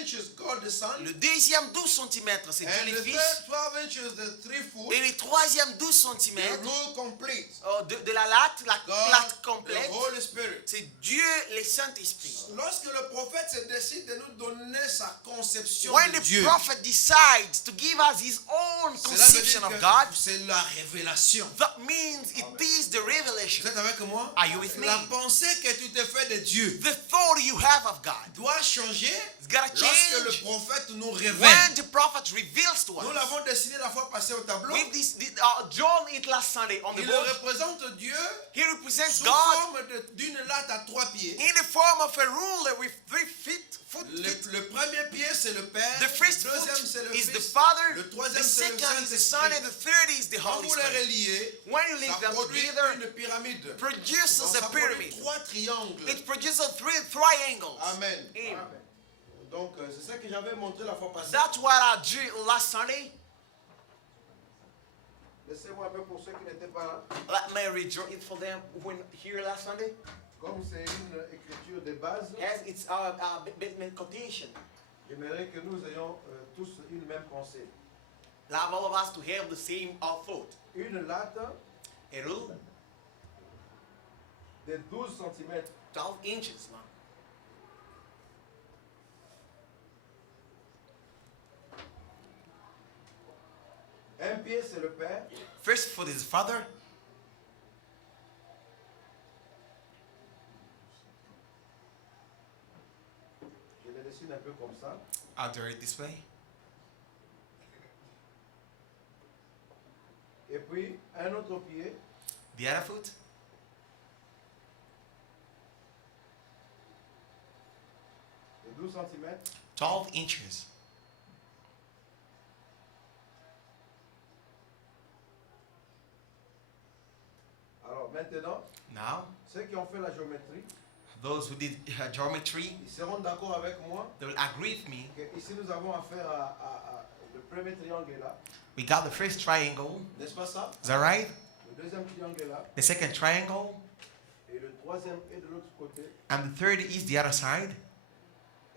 inches, God the Son. Le deuxième 12 cm, c'est Dieu And le the Fils. third 12 inches, the 3-foot, Et le troisième 12 the cm, rule complete. de la latte, la God, latte the complète, Holy Spirit. c'est Dieu le Saint-Esprit. Lorsque le prophète se décide de nous donner sa conception When de the Dieu, prophet decides to give us his own cela veut conception dire of que God, c'est la révélation. that means it is the revelation. Vous êtes avec moi? Are you with me? La pensée que tu te fais de Dieu The thought you have of God doit changer is gotta lorsque le change prophète nous révèle. when the prophet reveals to Nous us. l'avons dessiné la fois passée au tableau. With this, John it last Sunday on the Il board. représente Dieu He represents sous God forme d'une latte à 3 pieds. in the form of a ruler with 3 feet. Le premier pied, c'est le Père. The first Le deuxième, foot c'est le is the Fils. Father. Le The troisième, c'est le second is the Son, Saint-Esprit. and the third is the Quand Holy vous les Spirit. reliez, When you link ça them produit together, une pyramide. produces Donc, a ça produit pyramid. 3 triangles. It produces 3 triangles. Amen. Amen. Donc, c'est ça que j'avais montré la fois passée. That's what I drew last Sunday. Laissez-moi un peu pour ceux qui n'étaient pas là. Let me redraw it for them when here last Sunday. Comme c'est une écriture de base, As it's basement quotation. j'aimerais que nous ayons tous une même pensée. Love all of us to have the same thought. Une latte A rule, de 12 cm 12 inches. Man. Un pied, c'est le Père. First foot is Father. Je le dessine un peu comme ça. I'll draw it this way. Et puis, un autre pied, The other foot, de 12 cm. 12 inches. Alors maintenant, Now, ceux qui ont fait la géométrie, those who did geometry, ils seront d'accord avec moi they will agree with me que ici nous avons affaire à Le premier triangle est là, We got the first triangle. n'est-ce pas ça? Is that right? Le deuxième triangle est là, The second triangle. et le troisième est de l'autre côté, And the third is the other side.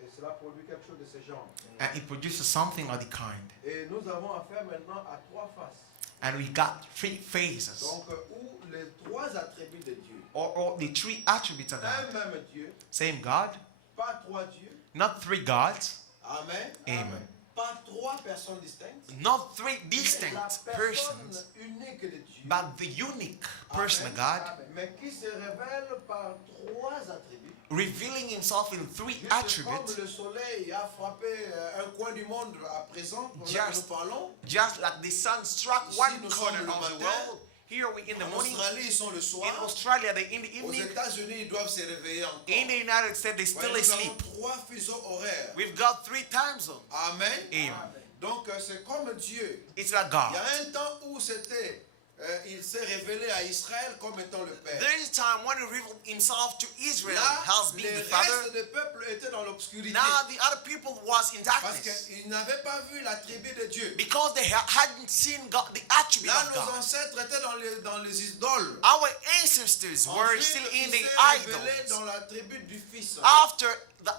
et cela produit quelque chose de ce genre. And it produces something of the kind. Et nous avons affaire maintenant à trois faces. And we got three phases. Donc, où les trois attributs de Dieu. Or the three attributes of Un God. même Dieu, Same God. pas trois dieux. Not three gods. Amen. Amen. Pas trois personnes distinctes. Not three Mais distinct la persons. personne unique de Dieu. But the unique person of Amen. God. Amen. Mais qui se révèle par trois attributs. Revealing himself in three Juste attributes. comme le soleil a frappé un coin du monde à présent, pendant que Just- nous parlons. Just like the sun struck Ici, one nous corner sommes le of the matin. world. Here we in the En morning. Australie, ils sont le In soir. Australia, they in the Aux evening. États-Unis, ils doivent se réveiller encore. In the United States, they still Voyez, nous avons asleep. trois fuseaux horaires. We've got three time zones. Amen. Amen. Donc, c'est comme Dieu. It's like Il y God. a un temps où c'était, il s'est révélé à Israël comme étant le Père. There is a time when he revealed himself to Israel Là, as les being the restes Father. du peuple étaient dans l'obscurité. Now the other people was in Parce darkness qu'ils n'avaient pas vu l'attribut de Dieu. because they hadn't seen God, the attribute Là, of nos God. ancêtres étaient dans les idoles. Our ancestors were Ensuite, still in il the s'est révélé idols. dans l'attribut du Fils. After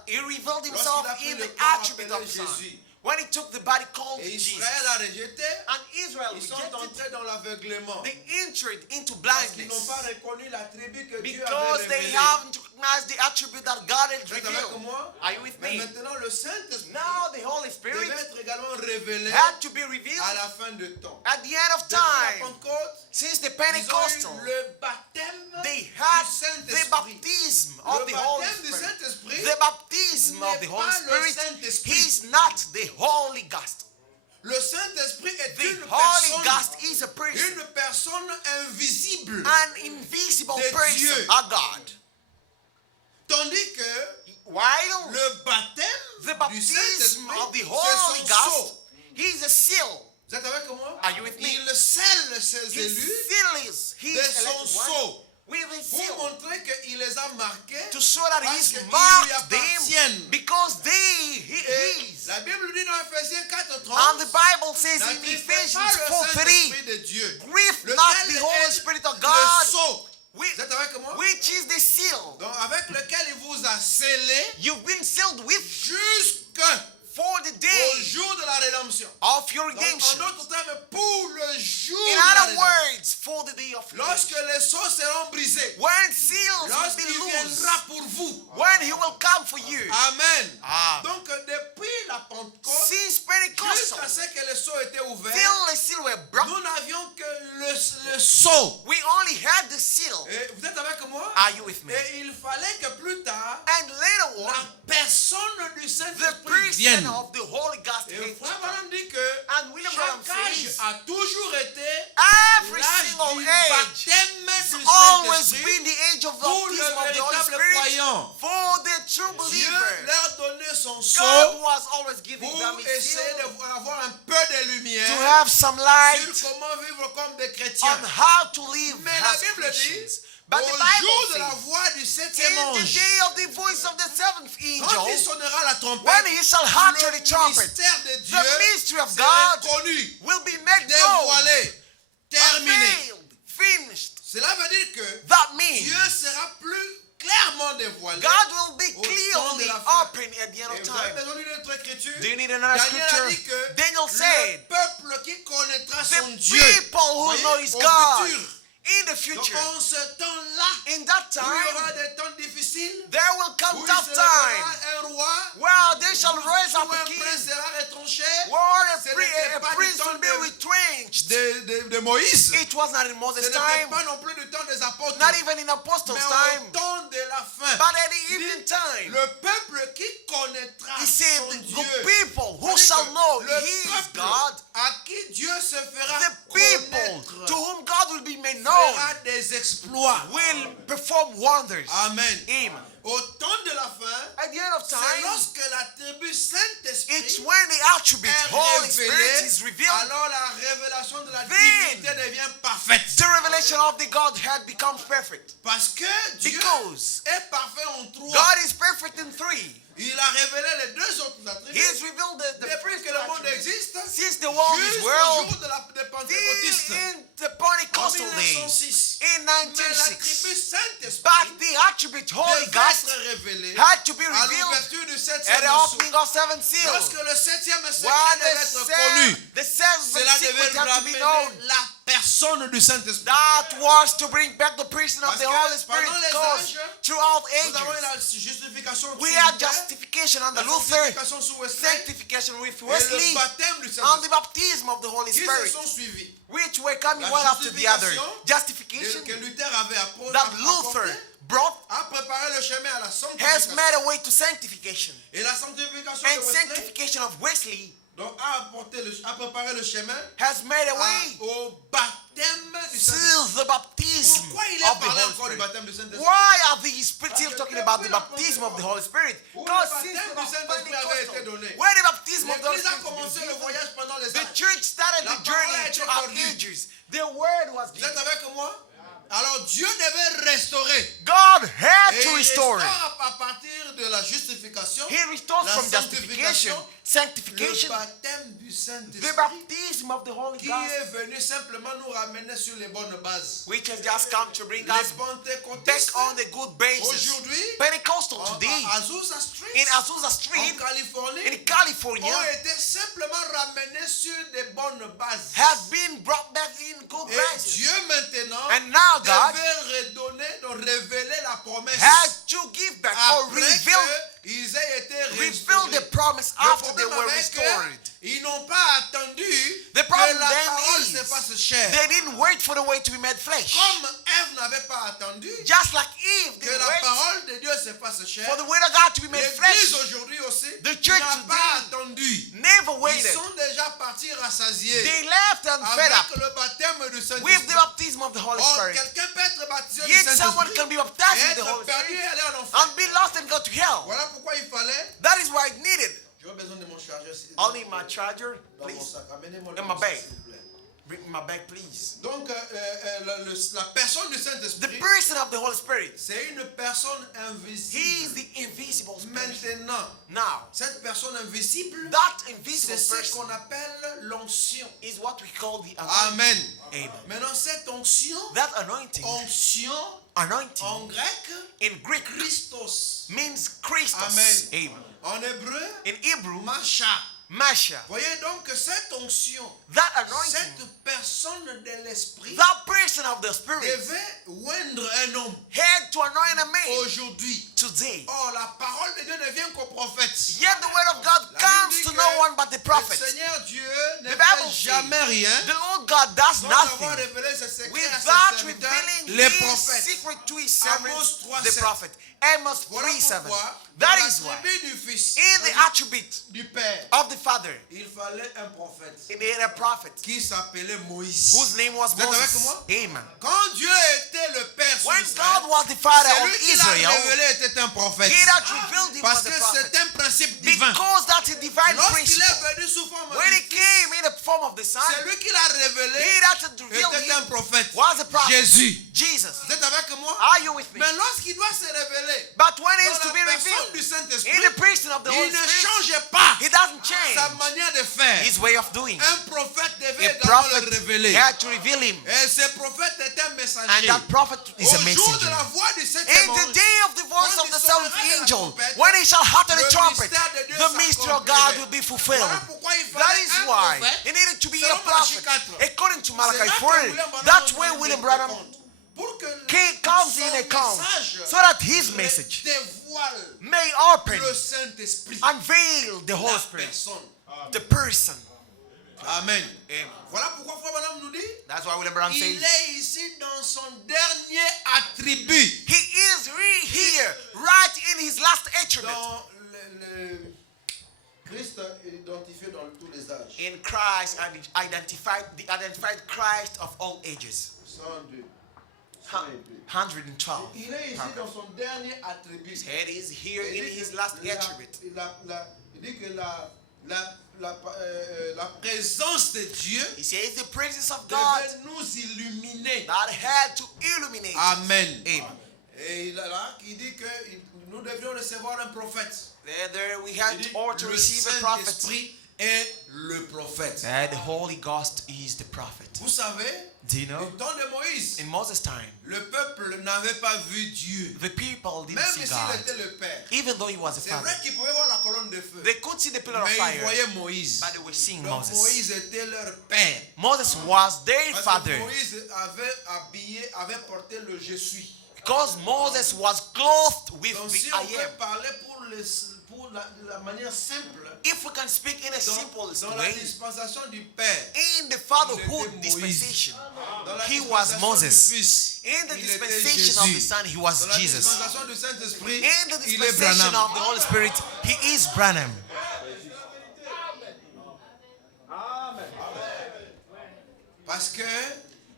he revealed himself Lorsqu'il a pris in le the corps attribute appelé of Son. Jésus. When he took the body called Et Jesus, Israël a rejeté. and Israel Ils sont rejected, entrés dans l'aveuglement. they entered into Parce qu'ils n'ont blindness pas reconnu l'attribut que Dieu because avait they révélé. haven't recognized the attribute that God had Vous êtes avec revealed. moi? Are you with Mais me? maintenant, le Saint-Esprit Now the Holy devait Spirit être également révélé had to be revealed à la fin du temps. at the end of Depuis la time. Pentecôte, Since the ils ont Pentecostal, eu le baptême they du had the Saint-Esprit. baptism of Le the Holy baptême du Spirit. Saint-Esprit The baptism of the n'est Holy pas le Spirit Saint-Esprit. is not the Holy Ghost. Le Saint-Esprit est The une Holy personne, Ghost is a person, une personne invisible. an invisible de person Dieu. of God. Tandis que While le baptême the du baptism Saint-Esprit, of the c'est Holy son Ghost, sceau. he is a seal. Vous êtes avec moi? Are you with me? Il scelle ses He élus seals his de son elected one sceau with his pour seal montrer qu'il les a marqués to show that parce he's qu'ils lui marked them appartiennent. because Et his. la Bible dit dans Ephésiens 4:30, And the Bible says in n'attristez Ephesians pas le 4:3, Saint-Esprit de Dieu, grieve lequel not the Holy est Spirit of le God, sceau. which, Vous êtes avec moi? which is the seal. Donc avec lequel il vous a scellé You've been sealed with jusque for the au day jour de la rédemption. of your Donc, en redemption. d'autres termes, pour le jour In de la other rédemption. words, for the day of Lorsque redemption. les sceaux seront brisés, When seals will be lorsqu'il loosed, viendra pour vous. when he will come for you. Amen. Ah. Donc depuis la Pentecôte, Since Pentecostal, jusqu'à ce que les sceaux étaient ouverts, till the seal were broken, nous n'avions que le sceau. we only had the seal. Et vous êtes avec moi? Are you with me? Et il fallait que plus tard, And later la on, personne du the Saint-Esprit person vienne. of the Holy Ghost Et came. Frère Branham dit que And William Branham chaque âge says, a toujours été every l'âge single du age baptême has du always Saint-Esprit been the age of the pour le baptism of the Holy véritable Spirit croyant. for the true Dieu believer. leur donnait son God sceau was always giving pour them his essayer seal d'avoir un peu de to lumière have some light sur comment vivre comme des on chrétiens. how to live Mais la as Bible dit, Christians. au But the jour de Bible la says, voix du septième in the ange, day of the voice of the seventh quand il angel, sonnera la trompette, when he shall utter le the trumpet, mystère de Dieu the mystery of sera God connu, will be made known, dévoilé, terminé. unveiled, finished. Cela veut dire que That means Dieu sera plus clairement dévoilé. God will be Au temps de clearly la fin. open at the end Et of vous avez time. besoin d'une autre écriture? Do you need another Daniel a scripture? dit que Daniel le said, peuple qui connaîtra son the Dieu, people who voyez, know his au God futur. in the Donc future, en ce temps-là, in that où il y aura time, des temps difficiles, there will où come il tough se time lèvera un roi, where they shall où raise up a un king, prince sera retranché, where Ce n'était a pas du prince temps will be de- retrenched. de Moïse. It was not in Ce Moses' n'était time, pas non plus du temps des apôtres. not even in Apostles' Mais au time, temps de la fin, but at the il dit, evening time. le peuple qui connaîtra He said, son the Dieu, people who c'est-à-dire shall que know le He is peuple God, à qui Dieu se fera the people connaître, to whom God will be made known, fera des des exploits. will perform wonders. Amen. Amen. Au temps de la fin, At the end of c'est time, lorsque l'attribut it's Saint-Esprit when the attribute est Holy Spirit révélé, is revealed. alors la révélation de la Then, divinité devient parfaite. The revelation of the Godhead becomes perfect. Parce que Dieu Because est parfait en trois. God is perfect in three. Il a révélé les deux autres He attributs has revealed the depuis first que le monde attribute existe since the world is jusqu'au world, jour de la des pentecôtistes. till in the En Pentecostal day 1906. in Mais 1906. l'attribut But Saint-Esprit the attribute Holy devait Ghost être révélé had to be à revealed l'ouverture du at septième the sceau. opening of seven seals. Lorsque le septième secret When devait être connu, the seventh cela secret devait had to be ramener known. la personne du Saint-Esprit. That was to bring back the person of Parce the que Holy Spirit. pendant les Because âges, throughout Nous avons eu ages, la justification we sous had Luther, justification under la Luther, sanctification sous Wesley, sanctification with et Wesley, le baptême du and the Saint-Esprit baptism of the Holy qui se Spirit, sont suivis. which were coming La one after the other. justification Justification que Luther avait that Luther brought a préparé le chemin à la has sanctification. made a way to sanctification. Et la sanctification And de Wesley sanctification of Wesley donc, a préparé le chemin has made a way au baptême du to Saint-Esprit. the baptism Pourquoi il est of the parlé Holy encore du Spirit. baptême du Saint-Esprit? Why are these still talking about the baptism of the Holy Spirit? Où Because le since baptême the du Saint-Esprit avait été Pentecostal, donné, where the baptism of the Holy l'Église a Spirit was commencé le given, voyage pendant les the âges. church started La the journey parole a été throughout tordue. ages. The word was Vous êtes given. avec moi? Alors Dieu devait restaurer. God had Et to il restore it. restaure à partir de la justification, He restores la from justification, le sanctification, baptême du the Saint-Esprit baptism of the Holy qui Ghost, est venu simplement nous ramener sur les bonnes bases. which has just come to bring Les us back pentecôtistes on the good basis. aujourd'hui Pentecostal en- today, à Azusa Street, in Azusa en Street, Californie, in California, ont été simplement ramenés sur des bonnes bases. have been brought back in good Et basis. Dieu maintenant And now God devait redonner, donc révéler la promesse had to give back or après reveal qu'ils aient été the restaurés. promise Le after they problème were avec eux, restored. ils n'ont pas attendu The que problem la then parole is se fasse chair. they didn't wait for the way to be made flesh. Comme Ève n'avait pas attendu Just like Eve que didn't la wait parole de Dieu se fasse chair, for the word of God to be made l'Église flesh. aujourd'hui aussi The church n'a today pas attendu. Never Ils waited. sont déjà partis rassasiés They left and fed avec up le baptême du with Saint-Esprit. the baptism of the Holy Or, Spirit. quelqu'un peut être baptisé du Yet someone Saint-Esprit can be et baptized with the être Holy perdu et Spirit aller en enfer. and be lost and go to hell. Voilà pourquoi il fallait. That is why it needed. J'aurais besoin de mon chargeur. I'll need my charger, Dans mon please. sac. Amenez-moi In le my sac, bag. s'il vous plaît. Bring my bag, please. Donc, la personne du The Saint-Esprit, person of the Holy Spirit, c'est une personne He invisible. is the invisible spirit. Maintenant, Now, cette personne invisible, that invisible c'est ce person qu'on appelle l'onction. is what we call the anointing. Amen. Amen. Maintenant, cette onction, That anointing, onction anointing en grec, in Greek Christos. means Christos. Amen. Amen. En hébreu, In Hebrew, Masha. Masha. Voyez donc que cette onction, That anointing, cette personne de l'esprit that person of the Spirit devait oindre un homme had to anoint a man aujourd'hui. today. Or, la parole de Dieu ne vient qu'au prophète. Yet the word of God La comes Bible to dit no que one but the prophet. Le Seigneur Dieu ne The Bible fait jamais rien The Lord God does sans avoir nothing révélé ses secrets à without ses serviteurs, revealing les His prophètes. secret to His Amos servants, 3:7. the prophet. Amos Voilà 3:7. pourquoi, That dans is why, l'attribut du Fils, in the attribute du Père, of the Father, il fallait un prophète he needed a prophet qui s'appelait Moïse. whose name was Vous êtes avec Moses. moi? Amen. Quand Dieu était le Père sur When Israël, God was the Father c'est of lui qui l'a Israel, révélé était un prophète. He that revealed him Parce was que the prophet. c'est un principe divin. Because that's a divine Lorsqu'il est principle. venu sous forme When de he Fils, came in the form of the Son, c'est lui qui l'a révélé he that had revealed était un him prophète. was a prophet. Jésus. Jesus. Vous êtes avec moi? Are you with me? Mais lorsqu'il doit se révéler But when he is dans to be la personne revealed du Saint-Esprit, in the person of the Holy il ne Spirit, change pas he doesn't change sa manière de faire. his way of doing. Un prophète devait A également le prophet révéler. had to reveal him. Et ce prophète est un And messager. that prophet is a Au jour de messenger. la voix du In septième the ange, day of the voice quand of the il seventh sonnera de la angel, trompette, when he shall utter the le trumpet, mystère de Dieu the mystery of God s'accomplirait. will be fulfilled. Voilà pourquoi il That fallait is un why prophète. he needed to be Selon a prophet. Malachi 4. According to C'est Malachi là que 4, William Branham that's nous when donne William des Branham comptes. Pour que comes son in account message so that his message dévoile may open, le Saint-Esprit, unveil the Holy la Spirit, personne. the person. Amen. Amen. Voilà pourquoi Frère Branham nous dit, That's why William Branham il says, est ici dans son dernier attribut. he is here, right in his last attribute. Dans le Christ est identifié dans tous les âges. In Christ, and identified Christ of all ages. 102. 112. Il est ici dans son dernier attribut. It is here in his last attribute. Il dit que la présence de Dieu He says the presence of God devait nous illuminer. that had to illuminate. Amen. Amen. Et il dit que nous devions recevoir un prophète. There we Il had dit, to le receive a prophet. Saint-Esprit est le prophète. And the Holy Ghost is the prophet. Vous savez, Do you know? au temps de Moïse, In Moses' time, le peuple n'avait pas vu Dieu. the people didn't Même see s'il God. était le Père. Even though he was a C'est father. vrai qu'ils pouvaient voir la colonne de feu. They could see the pillar of Mais ils fire, voyaient Moïse. but they were seeing Donc Moses. Moïse était leur père. Moses was their Parce que father. Moïse avait porté le je suis. Because Moses was clothed with Donc the si I on peut am. parler pour la manière simple, If we can speak in a simple dans la way, dispensation du Père, in the fatherhood il était Moïse. dispensation, Dans la he was dispensation Moses. du Fils, In the il était dispensation of the Jésus. Son, he was Dans la Jesus. dispensation du Saint-Esprit, In the il est dispensation Branham. of the Holy Spirit, he is Branham. Parce que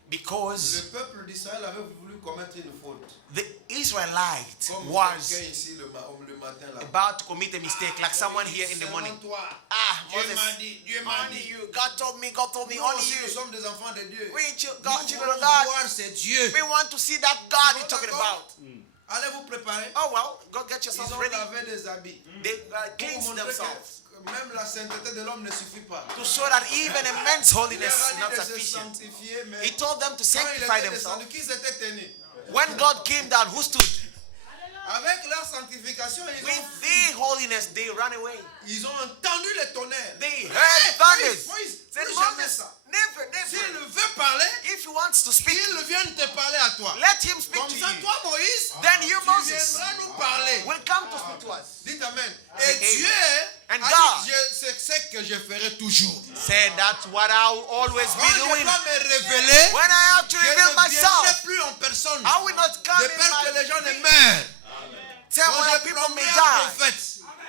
Because le peuple d'Israël avait voulu commettre une faute. the Israelites Comme was quelqu'un ici le matin là. about to commit a mistake, like someone here in the morning. Seulement toi. Ah, Dieu Moses, m'a dit, Dieu m'a only dit. you. God told me, Nous only aussi, nous you. sommes des enfants de Dieu. We Nous children of voulons God. voir c'est Dieu. We want to see that God you're talking about. Allez vous préparer. Oh well, go get Ils yourself ont ready. lavé des habits. They Pour vous cleanse montrer themselves que même la sainteté de l'homme ne suffit pas. to show that even a man's Il leur holiness a is dit not de se sufficient. sanctifier, mais He told them to quand il sanctify était themselves. descendu, qui s'était tenu? When God came down, who stood? Avec leur sanctification, With their holiness, they ran away. ils ont entendu le tonnerre. They Hey, heard thunders. Moïse, Said plus jamais Moses, ça. never, S'il never. veut parler, If he wants to speak, qu'il vienne te parler à toi. let him speak Comme to ça, you. toi, Moïse, Then you, tu Moses, viendras nous parler. will come to speak to us. Dites Amen. Say Et amen. Dieu And a God dit, c'est ce que je ferai toujours. Said that's what I'll always Quand be je doing. dois me révéler, When I have to je reveal ne viendrai myself, plus en personne. I will not come De in peur que my les gens ne meurent. tell Donc where je people may prendrai un die. prophète.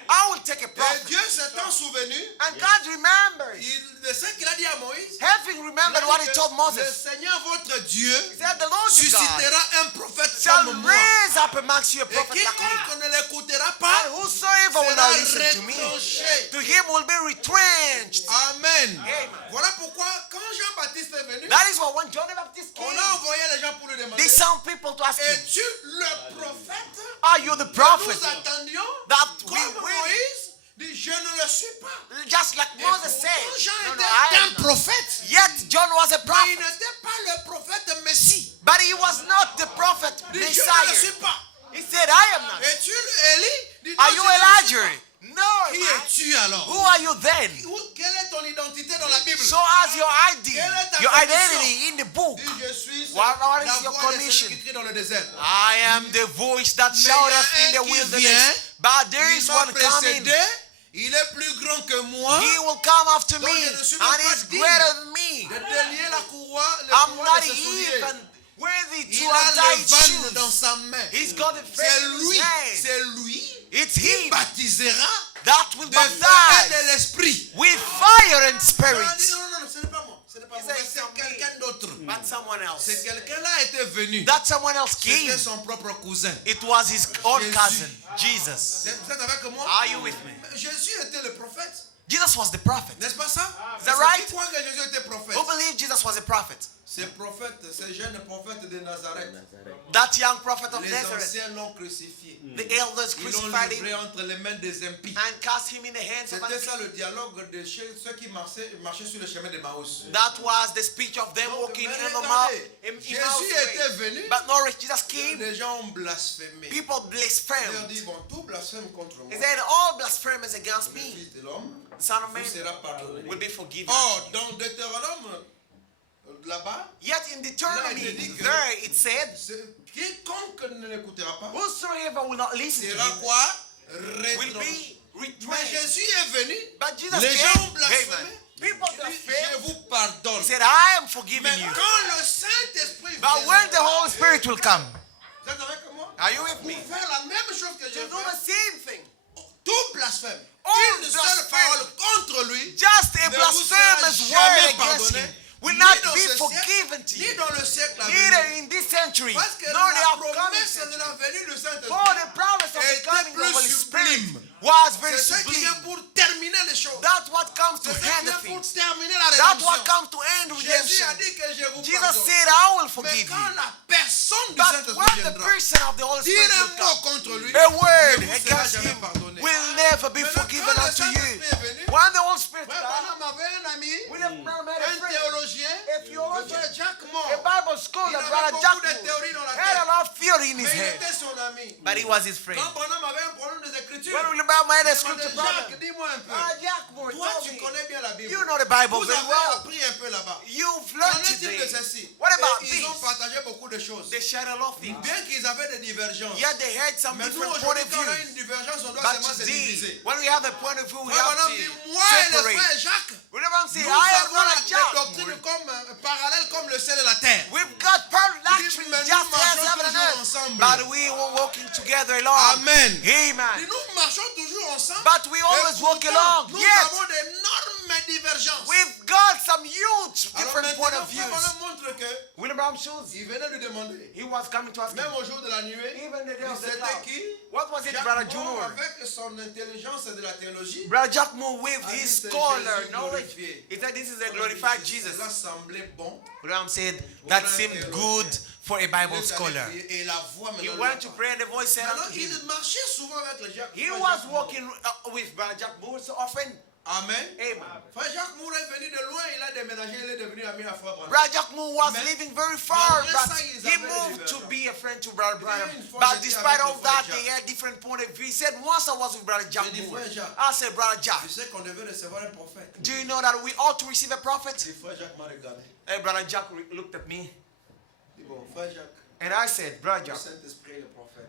I will take a Et prophet. Dieu s'étant souvenu, And God remembers. de ce qu'il a dit à Moïse, Having remembered what he told le Moses, Seigneur votre Dieu he said, the Lord your God suscitera un prophète shall comme moi. raise up amongst you a Et prophet like me. quiconque ne l'écoutera pas And whosoever will sera not listen to me, retranché. to him will be retrenched. Amen. Amen. Voilà pourquoi quand Jean-Baptiste est venu, That is why when John the Baptist on came, a envoyé les gens pour lui demander, they sent people to ask him, es-tu le prophète are you the que prophet nous attendions? that we Comme waited? Moïse dit, je ne le suis pas. Just like Et Moses pourtant, said, Jean no, no, était I un am not. prophète. Yet John was a Mais il prophet, n'était pas le prophète Messie. but he was not the prophet Il dit, je ne le Messiah. suis pas. He said, I am not. Es-tu Élie? Dit, Are non, you je ne le suis Elijah? pas. No, Qui man. es-tu alors? Who are you then? Quelle est ton identité dans la Bible? Show us your ID, Quelle est ta your commission? identity in the book. Dis, je suis What la is your voix de commission? celui qui crie dans le désert. I am the voice that Mais il y a shouteth in un the qui wilderness. vient, But there Il is m'a one coming. précédé. Il est plus grand que moi. He will come after me, Donc, je ne suis même and pas is digne greater than me. De délier la courroie, le I'm courroie not de ses souliers. even worthy to Il a untie le his van shoes. dans sa main. He's got a C'est veil in lui, his hand. c'est lui It's qui him baptisera that will de feu et baptize de l'esprit. with fire and Non, spirit. non, ce n'est pas moi. Ce n'est pas He moi, said, c'est "It's not me." quelqu'un d'autre. But someone else. C'est quelqu'un-là était venu. That someone else came. C'était son propre cousin. It was his own Jésus. cousin, Jesus. Vous êtes avec moi? Are you with me? Jésus était le prophète. Jesus was the prophet. N'est-ce pas ça? Is that Est-ce right? que tu crois que Jésus était prophète? Who believed Jesus was a prophet? Ces prophètes, ces jeunes prophètes de Nazareth, That young prophet of les Nazareth. anciens l'ont crucifié. The elders Ils l'ont crucified livré him entre les mains des impies. and cast him in the hands of C'était ça unclean. le dialogue de ceux qui marchaient sur le chemin de Maïs. That was the speech of them Donc, walking mais in the regardez, mouth. Jésus était venu, But no, Jesus came. les gens ont blasphémé. People Il leur blasphemed. dit, bon, tout blasphème contre moi. He said, all blasphemers against Le me, Fils de l'homme Son of Man, vous sera pardonné. will be forgiven. Or, dans Deutéronome, là-bas, Yet in Deuteronomy, Là, il dit que- there it said, quiconque ne l'écoutera pas whosoever will not listen to sera him quoi? will Retranché. be Mais retrenched. Jésus est venu. But Jesus Les gens ont came. blasphémé. Amen. People Il dit, je blasphemed. vous pardonne. He said, I am forgiving Mais you. quand le Saint-Esprit But when the viendra, Holy Spirit will come, vous êtes avec moi? are you with Pour me? faire la même chose que To j'ai do the fait, same thing. tout blasphème. All Une seule blasphème. parole contre lui Just a ne vous sera blasphemous jamais word against pardonné. him will Ni not dans be ce siècle, forgiven to ni you. dans le siècle à Neither venir. in this century, Parce que nor the la upcoming promesse de century. la venue du Saint-Esprit For the promise of the était coming of the plus Holy Spirit sublime. was very C'est ce qui vient sublime. pour terminer les choses. That's what comes to C'est ce qui hand the vient pour things. terminer la That's what rédemption. comes to end Jésus redemption. a dit que je vous Jesus pardonne. said, I will Mais forgive quand you. la personne du But Saint-Esprit when the viendra, person of the Holy dire Spirit un will mot come, contre lui, a word ne vous sera against jamais him pardonné. will never be Mais forgiven quand le unto you. Saint-Esprit est venu, When the Holy Spirit Frère comes, Branham avait un ami, William Branham had a un friend, théologien, a theologian, le frère Jacques a Moore. Bible scholar, Il avait Brother beaucoup Jack de théories dans la had a tête. lot of theory in his Mais il head. était son ami. But he was his friend. Quand Branham avait un problème des Écritures, When William Branham had a il scripture demandait, Jacques, problem, dis-moi un peu. Jack Moore Toi, told tu me, connais bien la Bible. you know the Bible Vous very avez well. appris un peu là-bas. You've Qu'en learned est-il de today. ceci? What about Et ils ont this? partagé beaucoup de choses. They shared a lot of things. Bien qu'ils avaient des divergences. Yet they had some Mais nous, different point aujourd'hui, of quand on a views. une divergence, on doit But seulement se diviser. today, when we have a point of view, we Frère have Branham dit, to moi et le separate. frère Jacques, William Branham said, nous I am avons Brother les Jack. doctrines comme parallèles comme le ciel et la terre. We've got parallel Il dit, doctrine mais just nous as marchons heaven and toujours earth. ensemble. But we were walking together along. Amen. Et Amen. nous marchons toujours ensemble. But we always Et walk pourtant, along. nous Yet, avons d'énormes divergences. we've got some huge Alors different point maintenant, of Frère views. Branham montre que William Branham shows il venait lui demander, he was coming to ask him, même au jour de la nuée, even the day of the c'était cloud. qui? What was it, Jacques Brother Moore, Junior? avec son intelligence de la théologie, Brother Jack Moore with a dit, his c'est scholar Jésus knowledge. glorifié. He said this is a glorified Jesus. Cela semblait bon. William said that seemed good for a Bible scholar. Et la voix He maintenant. went to pray and the voice said Maintenant, unto him. il marchait souvent avec le Jacques. He Frère was Jacques Moore. walking with Brother Jack Moore so often. Amen. Amen. Frère Jacques Moore est venu de loin, il a déménagé, il est devenu ami à Frère Branham. Brother Jack Moore was Mais living very far, malgré but ça, ils he avaient moved des to divergences. be a friend to Brother Branham. une fois, But j'étais despite avec all le frère that, Jack. they had different point of view. He said, once I was with Brother Jack J'ai dit, Moore. frère Jacques, I said, Brother Jack, tu sais qu'on devait recevoir un prophète. do you know that we ought to receive a prophet? Et frère Jacques m'a regardé. And Brother Jack looked at me, Il dit, bon, frère Jacques, and I said, Brother le Jack, Saint-Esprit est le prophète.